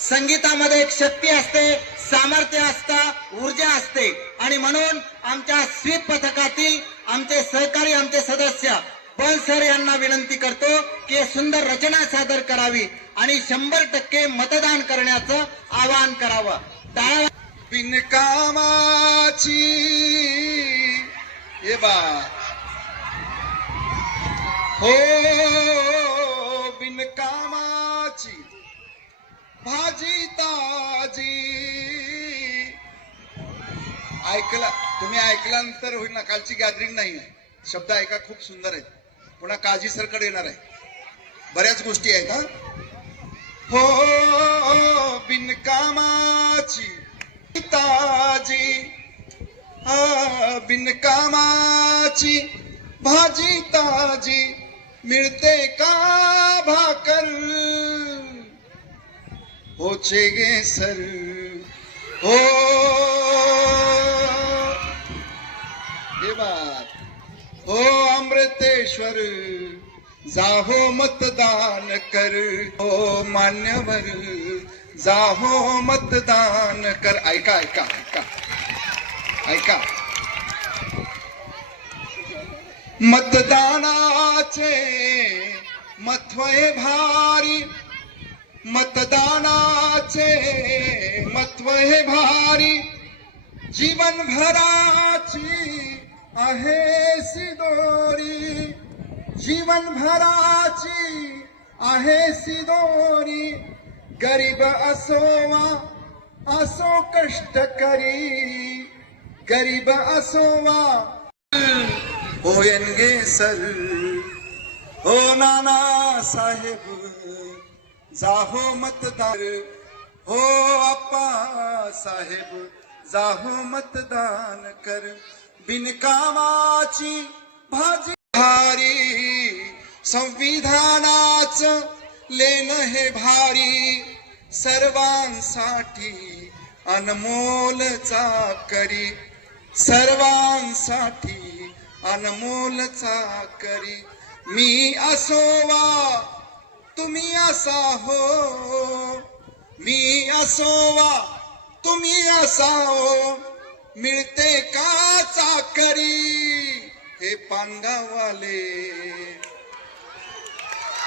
संगीतामध्ये एक शक्ती असते सामर्थ्य असतं ऊर्जा असते. आणि म्हणून आमच्या स्वीप पथकातील आमचे सहकारी आमचे सदस्य बल सर यांना विनंती करतो की सुंदर रचना सादर करावी आणि शंभर टक्के मतदान करण्याचं आवाहन करावं. टाळा. बिनकामाची. ये बा. हो बिनकामाची. भाजी ताजी. ऐकला तुम्ही ऐकल्यानंतर होईल ना कालची गॅदरिंग नाही आहे. शब्द ऐका खूप सुंदर आहेत पुन्हा काळजी सरकडे येणार आहे. बऱ्याच गोष्टी आहेत हा? हो बिनकामाची ताजी. हा बिनकामाची भाजी ताजी. मिळते का भाकर? होचे गे सर। हो हे बात। ओ अमृतेश्वर जाहो मतदान कर। ओ मान्यवर जाहो मतदान कर। ऐका ऐका ऐका। ऐका। मतदानाचे मथ्वय भारी। मतदानाचे मथ्वय भारी. जीवनभराची आहे सिदोरी जीवनभराची आहे सिदोरी गरीब असोवा असो कष्टकरी गरीब असोवा. होयनगे सर हो नाना साहेब. जाहो मतदार हो आप्पा साहेब जाहो मतदान कर. बिनकामाची भाजी भारी संविधानाच लेन हे भारी. सर्वांसाठी अनमोल चाकरी सर्वांसाठी अनमोल चाकरी. मी असोवा तुम्ही असा हो. मी असोवा तुम्ही असाओ हो. मिळते का चाकरी हे पांडवाले?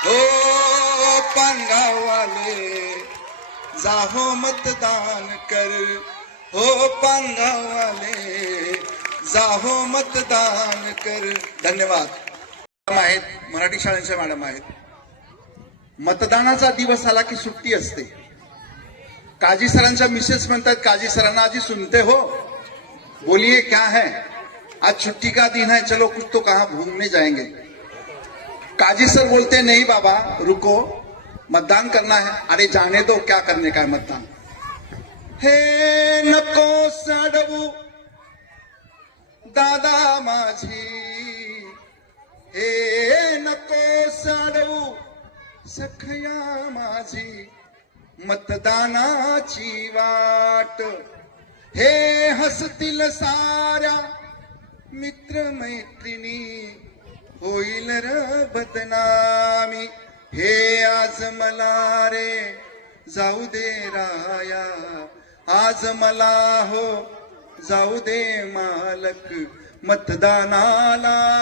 हो पांडवाले. जाहो मतदान कर. हो पांडवाले. जाहो मतदान कर. धन्यवाद. मॅडम आहेत मराठी शाळेच्या मॅडम आहेत. मतदानाचा दिवस आला की सुट्टी काजी सरांच्या मिसेस म्हणतात, काजी सरांना आजी सुनते हो. बोलिए, क्या है? आज छुट्टी का दिन है, चलो कुछ तो कहा घूमने जाएँगे. काजी सर बोलते, नहीं बाबा, रुको, मतदान करना है. अरे, जाने दो, क्या करने का है मतदान? हे नको सडवू, दादा माझी, हे नको सडवू सखया माझी मतदानाची वाट. हे हसतील साऱ्या मित्र मैत्रिणी होईल र बदनामी. हे आज मला रे जाऊ दे राया. आज मला हो जाऊ दे मालक मतदानाला.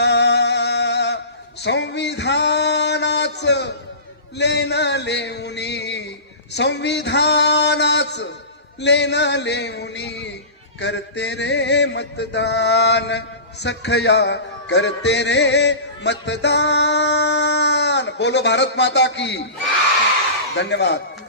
संविधानाचं लेन लेवनी संविधानाच लेन लेवनी करते रे मतदान सखया करते रे मतदान. बोलो भारत माता की. धन्यवाद.